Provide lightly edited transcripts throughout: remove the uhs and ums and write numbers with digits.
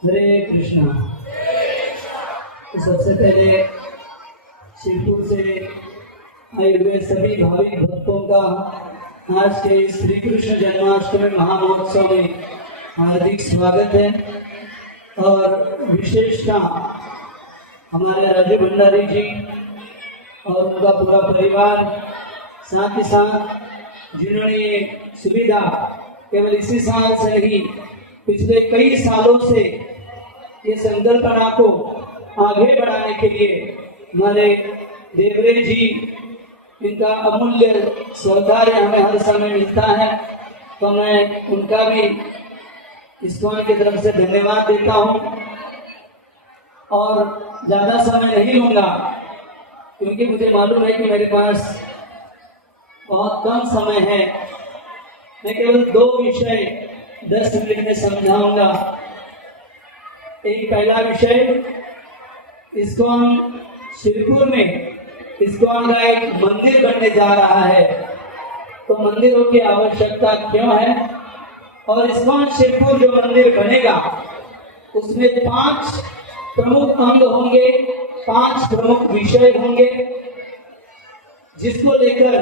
हरे कृष्णा। तो सबसे पहले शिवपुर से आए हुए सभी भाविक भक्तों का आज के श्री कृष्ण जन्माष्टमी महामहोत्सव में हार्दिक स्वागत है। और विशेषता हमारे राजू भंडारी जी और उनका पूरा परिवार, साथ ही साथ जिन्होंने ये सुविधा केवल इसी साल से नहीं पिछले कई सालों से ये संकल्पना को आगे बढ़ाने के लिए हमारे देवरे जी, इनका अमूल्य सहकार्य हमें हर समय मिलता है, तो मैं उनका भी इस्कॉन की तरफ से धन्यवाद देता हूँ। और ज़्यादा समय नहीं लूँगा क्योंकि मुझे मालूम है कि मेरे पास बहुत कम समय है। मैं केवल 2 विषय 10 मिनट में समझाऊंगा। एक पहला विषय, इस्कॉन शिवपुर में इस्कॉन का एक मंदिर बनने जा रहा है, तो मंदिरों की आवश्यकता क्यों है, और इस्कॉन शिवपुर जो मंदिर बनेगा उसमें 5 प्रमुख अंग होंगे, 5 प्रमुख विषय होंगे, जिसको लेकर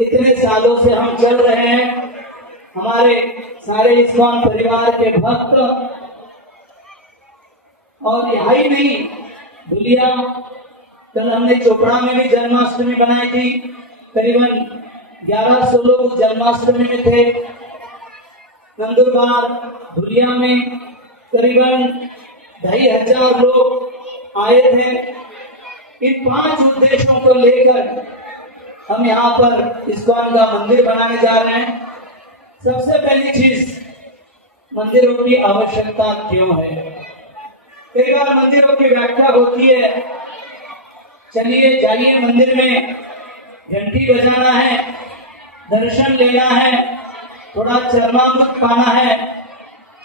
इतने सालों से हम चल रहे हैं। हमारे सारे इस्कॉन परिवार के भक्त, और यहाँ ही नहीं, भुलिया कल हमने चोपड़ा में भी जन्माष्टमी बनाई थी। करीबन 1100 लोग जन्माष्टमी में थे। नंदुरबार भुलिया में करीबन 2500 लोग आए थे। इन 5 उद्देश्यों को लेकर हम यहाँ पर इस्कॉन का मंदिर बनाने जा रहे हैं। सबसे पहली चीज, मंदिरों की आवश्यकता क्यों है। कई बार मंदिरों की व्याख्या होती है, चलिए जाइए मंदिर में, घंटी बजाना है, दर्शन लेना है, थोड़ा चरणामृत पाना है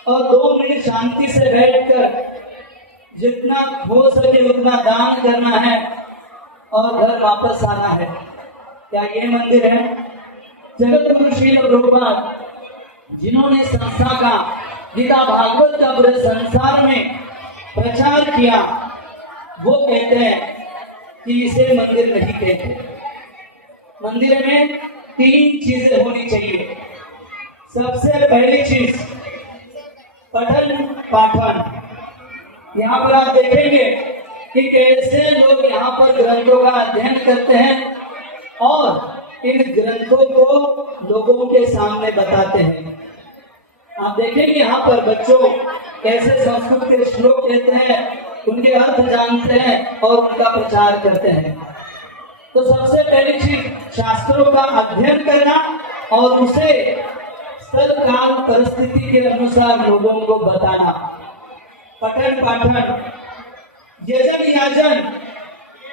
और 2 मिनट शांति से बैठकर जितना हो सके उतना दान करना है और घर वापस आना है। क्या ये मंदिर है? जगत गुरु श्रील प्रभुपाद, जिन्होंने संस्था का, गीता भागवत का पूरे संसार में प्रचार किया, वो कहते हैं कि इसे मंदिर नहीं कहते। मंदिर में 3 चीजें होनी चाहिए। सबसे पहली चीज, पठन पाठन। यहाँ पर आप देखेंगे कि कैसे लोग यहाँ पर ग्रंथों का अध्ययन करते हैं और इन ग्रंथों को लोगों के सामने बताते हैं। आप देखेंगे यहाँ पर बच्चों कैसे संस्कृत के श्लोक कहते हैं, उनके अर्थ जानते हैं और उनका प्रचार करते हैं। तो सबसे पहली चीज, शास्त्रों का अध्ययन करना और उसे स्थल काल परिस्थिति के अनुसार लोगों को बताना। पठन पाठन। यजन याजन।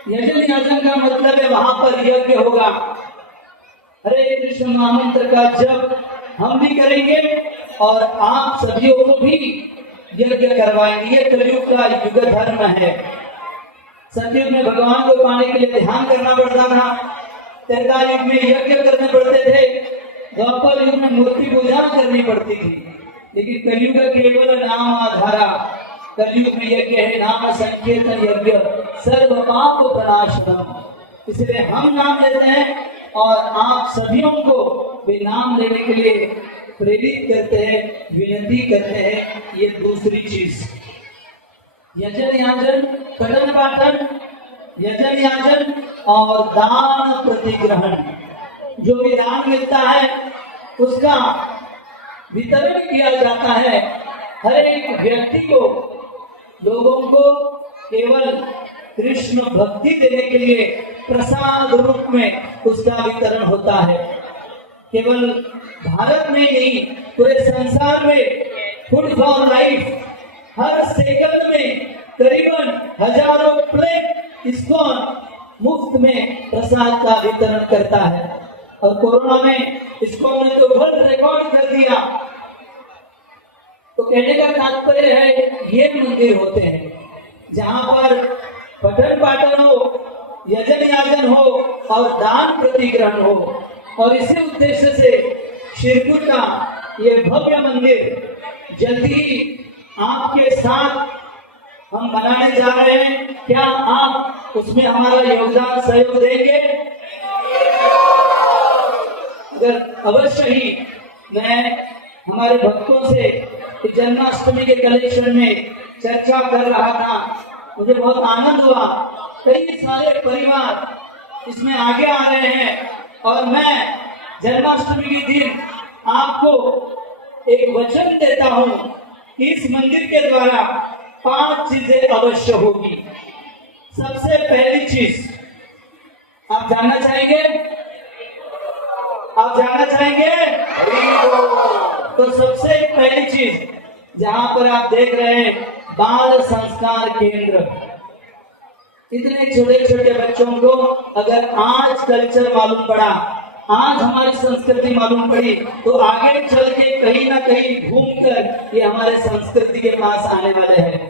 यजन याजन का मतलब है वहां पर यज्ञ होगा। हरे कृष्ण महामंत्र का जप हम भी करेंगे और आप सभी को भी यज्ञ करवाएंगे। ये कलयुग का युग धर्म है। सतयुग में भगवान को पाने के लिए ध्यान करना पड़ता था, त्रेता युग में यज्ञ करने पड़ते थे, द्वापर युग में मूर्ति पूजा करनी पड़ती थी। लेकिन कलयुग केवल नाम आधारा। कलयुग में यज्ञ है नाम संकीर्तन यज्ञ, सर्व पाप प्रणाशनम। इसलिए हम नाम लेते हैं और आप सभी को भी नाम लेने के लिए प्रेरित करते हैं, विनती करते हैं। ये दूसरी चीज, यजन याजन, पठन पाठन, यजन याजन और दान प्रतिग्रहण। जो भी दान मिलता है उसका वितरण किया जाता है। हर एक व्यक्ति को, लोगों को केवल कृष्ण भक्ति देने के लिए प्रसाद रूप में उसका वितरण होता है। केवल भारत में नहीं, पूरे संसार में food for life her second में करीबन हजारों प्लेट इस्कॉन मुफ्त में प्रसाद का वितरण करता है। और कोरोना में इस्कॉन ने तो वर्ल्ड रिकॉर्ड कर दिया। तो कहने का तात्पर्य है, ये मंदिर होते हैं जहां पर पठन पाठन हो, यजन याजन हो और दान प्रतिग्रहण हो। और इसी उद्देश्य से शिरपुर का ये भव्य मंदिर जल्दी ही आपके साथ हम बनाने जा रहे हैं। क्या आप उसमें हमारा योगदान सहयोग देंगे? अगर अवश्य ही। मैं हमारे भक्तों से जन्माष्टमी के कलेक्शन में चर्चा कर रहा था, मुझे बहुत आनंद हुआ। कई सारे परिवार इसमें आगे आ रहे हैं और मैं जन्माष्टमी के दिन आपको एक वचन देता हूं कि इस मंदिर के द्वारा 5 चीजें अवश्य होगी। सबसे पहली चीज आप जानना चाहेंगे? आप जानना चाहेंगे? तो सबसे पहली चीज जहां पर आप देख रहे हैं बाल संस्कार केंद्र। इतने छोटे छोटे बच्चों को अगर आज कल्चर मालूम पड़ा, आज हमारी संस्कृति मालूम पड़ी, तो आगे चल के कहीं ना कहीं घूमकर ये हमारे संस्कृति के पास आने वाले हैं।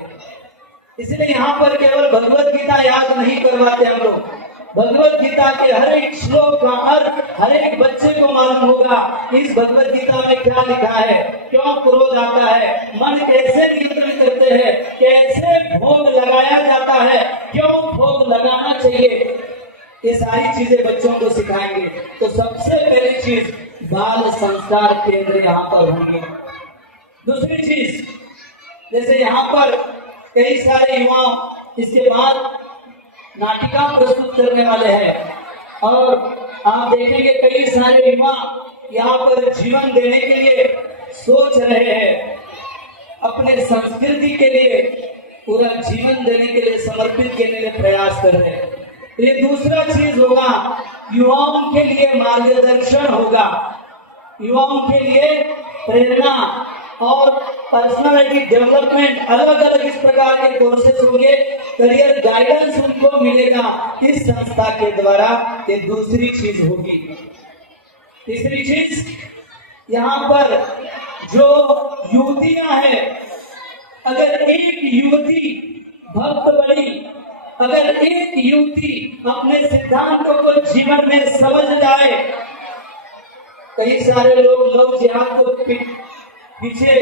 इसलिए यहाँ पर केवल भगवत गीता याद नहीं करवाते हम लोग, भगवत गीता के हर एक श्लोक का अर्थ हर एक बच्चे को मालूम होगा। इस भगवत गीता में क्या लिखा है, क्यों क्रोध आता है, मन कैसे नियंत्रण करते हैं, कैसे भोग लगाया जाता है, क्यों भोग लगाना चाहिए, ये सारी चीजें बच्चों को सिखाएंगे। तो सबसे पहली चीज बाल संस्कार केंद्र यहाँ पर होंगे। दूसरी चीज, जैसे यहाँ पर कई सारे युवा इसके बाद नाटिका प्रस्तुत करने वाले हैं और आप देखेंगे कई सारे युवा यहाँ पर जीवन देने के लिए सोच रहे हैं, अपने संस्कृति के लिए पूरा जीवन देने के लिए समर्पित करने के लिए प्रयास कर रहे हैं। ये दूसरा चीज होगा, युवाओं के लिए मार्गदर्शन होगा, युवाओं के लिए प्रेरणा और पर्सनालिटी डेवलपमेंट, अलग अलग इस प्रकार के कोर्सेज होंगे, करियर गाइडेंस उनको मिलेगा इस संस्था के द्वारा। ये दूसरी चीज होगी। तीसरी चीज, यहाँ पर जो युवतियां हैं, अगर एक युवती भक्त बनी, अगर एक युवती अपने सिद्धांतों को जीवन में समझ जाए, कई सारे लोग लव जिहाद को पीछे,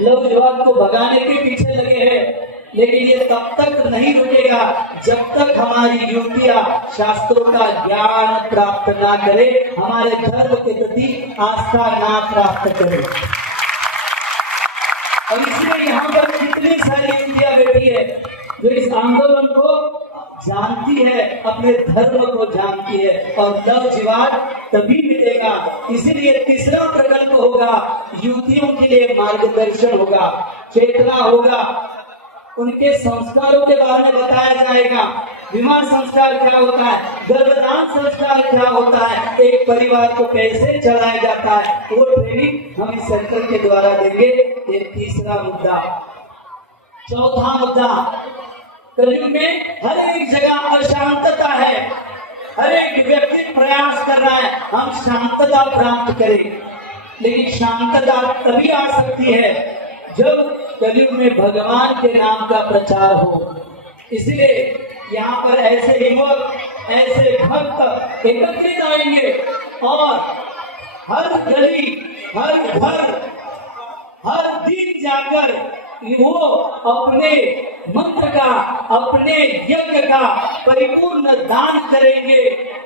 लव जिहाद को भगाने के पीछे लगे हैं, लेकिन ये तब तक नहीं रुकेगा जब तक हमारी युवतियां शास्त्रों का ज्ञान प्राप्त ना करे, हमारे धर्म के प्रति आस्था ना प्राप्त करे। और इसलिए यहाँ पर कितनी सारी युवतियां बैठी है जो इस आंदोलन को जानती है, अपने धर्म को जानती है, और लव जिहाद तभी मिलेगा। इसीलिए तीसरा प्रकल्प होगा, युवतियों के लिए मार्गदर्शन होगा, चेतना होगा, उनके संस्कारों के बारे में बताया जाएगा। विवाह संस्कार क्या होता है, गर्भदान संस्कार क्या होता है, एक परिवार को कैसे चलाया जाता है, वो ट्रेनिंग हम इस सर्कल के द्वारा देंगे। ये तीसरा मुद्दा। चौथा मुद्दा, कलयुग में हर एक जगह अशांतता है, हर एक व्यक्ति प्रयास कर रहा है हम शांतता प्राप्त करें, लेकिन शांतता तभी आ सकती है जब कलयुग में भगवान के नाम का प्रचार हो। इसलिए यहाँ पर ऐसे युवक, ऐसे भक्त एकत्रित आएंगे और हर गली, हर घर, हर दिन जाकर वो अपने मंत्र का, अपने यज्ञ का परिपूर्ण दान करेंगे,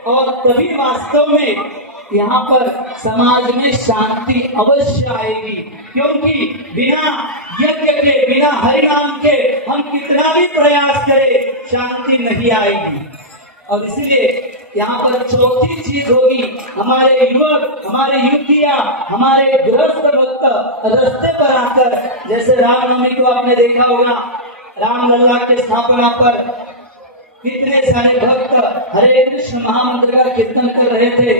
और तभी वास्तव में यहाँ पर समाज में शांति अवश्य आएगी। क्योंकि बिना यज्ञ के, बिना हरिनाम के हम कितना भी प्रयास करें, शांति नहीं आएगी। और इसलिए यहाँ पर चौथी चीज होगी, हमारे युवक, हमारे युवतियां, हमारे गृहस्थ भक्त रास्ते पर आकर, जैसे रामनवमी को आपने देखा होगा, रामलला के स्थापना पर कितने सारे भक्त हरे कृष्ण महामंत्र का कीर्तन कर रहे थे,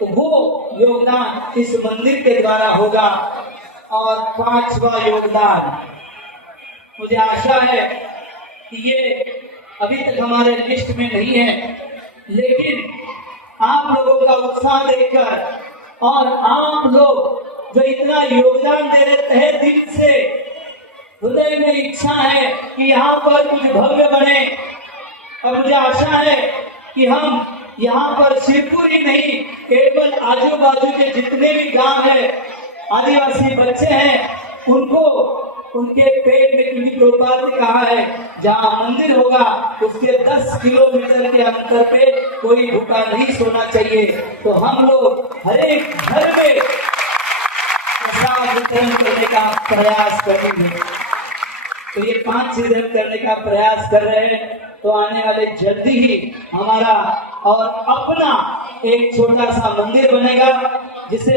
तो वो योगदान इस मंदिर के द्वारा होगा। और पांचवा योगदान, मुझे आशा है कि ये अभी तक हमारे लिस्ट में नहीं है, लेकिन आप लोगों का उत्साह देखकर और आप लोग जो इतना योगदान दे रहे हैं दिल से, हृदय में इच्छा है कि यहाँ पर कुछ भव्य बने, और मुझे आशा है कि हम यहाँ पर शिवपुर ही नहीं, केवल आजू बाजू के जितने भी गांव है, आदिवासी बच्चे हैं उनको उनके पेट में, क्योंकि प्रभुपाद ने कहा है जहाँ मंदिर होगा उसके 10 किलोमीटर के अंतर पे कोई भूखा नहीं सोना चाहिए। तो हम लोग हर एक घर में प्रसाद वितरण करने का प्रयास करेंगे। तो ये 5 चीजें करने का प्रयास कर रहे हैं। तो आने वाले जल्दी ही हमारा और अपना एक छोटा सा मंदिर बनेगा जिसे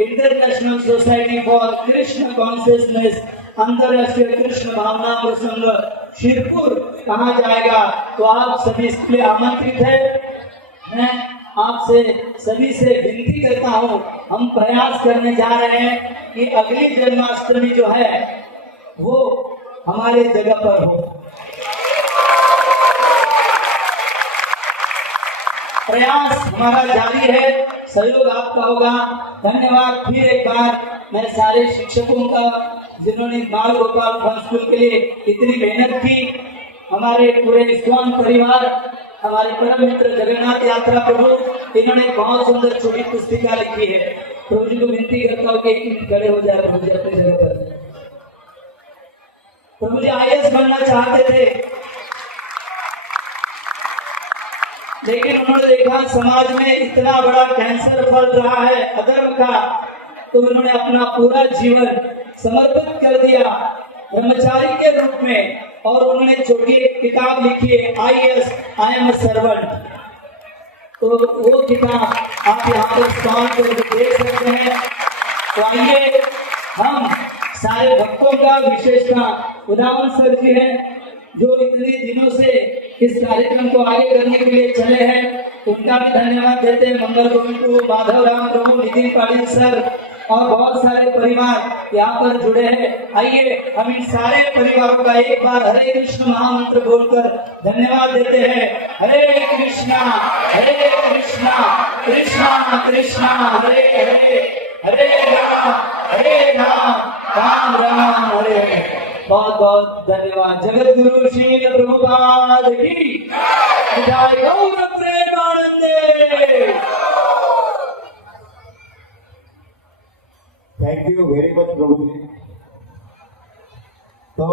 international society for Krishna consciousness, अंतरराष्ट्रीय कृष्ण भावना प्रसंग शिरपुर कहा जाएगा। तो आप सभी इसके लिए आमंत्रित है। मैं आपसे सभी से विनती करता हूँ, हम प्रयास करने जा रहे हैं कि अगली जन्माष्टमी जो है वो हमारे जगह पर हो। प्रयास हमारा जारी है, सहयोग आपका होगा। धन्यवाद फिर एक बार मैं सारे शिक्षकों का जिन्होंने बाल गोपाल फन स्कूल के लिए इतनी मेहनत की, हमारे पूरे इस्कॉन परिवार, हमारे परम मित्र जगन्नाथ यात्रा प्रभु, इन्होंने बहुत सुंदर छोटी पुस्तिका लिखी है। प्रभु जी को विनती करता हूँ कि एक मिनट खड़े हो जाए प्रभु जी अपनी जगह पर। प्रभु जी IAS बनना चाहते थे, लेकिन उन्होंने देखा समाज में इतना बड़ा कैंसर फैल रहा है अधर्म का, तो उन्होंने अपना पूरा जीवन समर्पित कर दिया ब्रह्मचारी के रूप में, और उन्होंने छोटी एक किताब लिखी है IAS I am a servant. तो वो किताब आप यहाँ पर स्टॉल पर देख सकते हैं। तो आइए हम सारे भक्तों का, विशेषता उदाहरण सर जी हैं जो इतने दिनों से इस कार्यक्रम को आगे करने के लिए चले हैं, उनका भी धन्यवाद देते हैं। मंगल गोविंद, माधव राम प्रभु, नितिन पाटिल सर और बहुत सारे परिवार यहाँ पर जुड़े हैं। आइए हम इन सारे परिवारों का एक बार हरे कृष्ण महामंत्र बोलकर धन्यवाद देते हैं। हरे कृष्णा कृष्णा कृष्णा हरे हरे, हरे राम राम राम हरे हरे। बहुत बहुत धन्यवाद। जगत गुरु श्रील प्रभुपाद की जय। गौर प्रेमानंदे। थैंक यू वेरी मच प्रभु जी। तो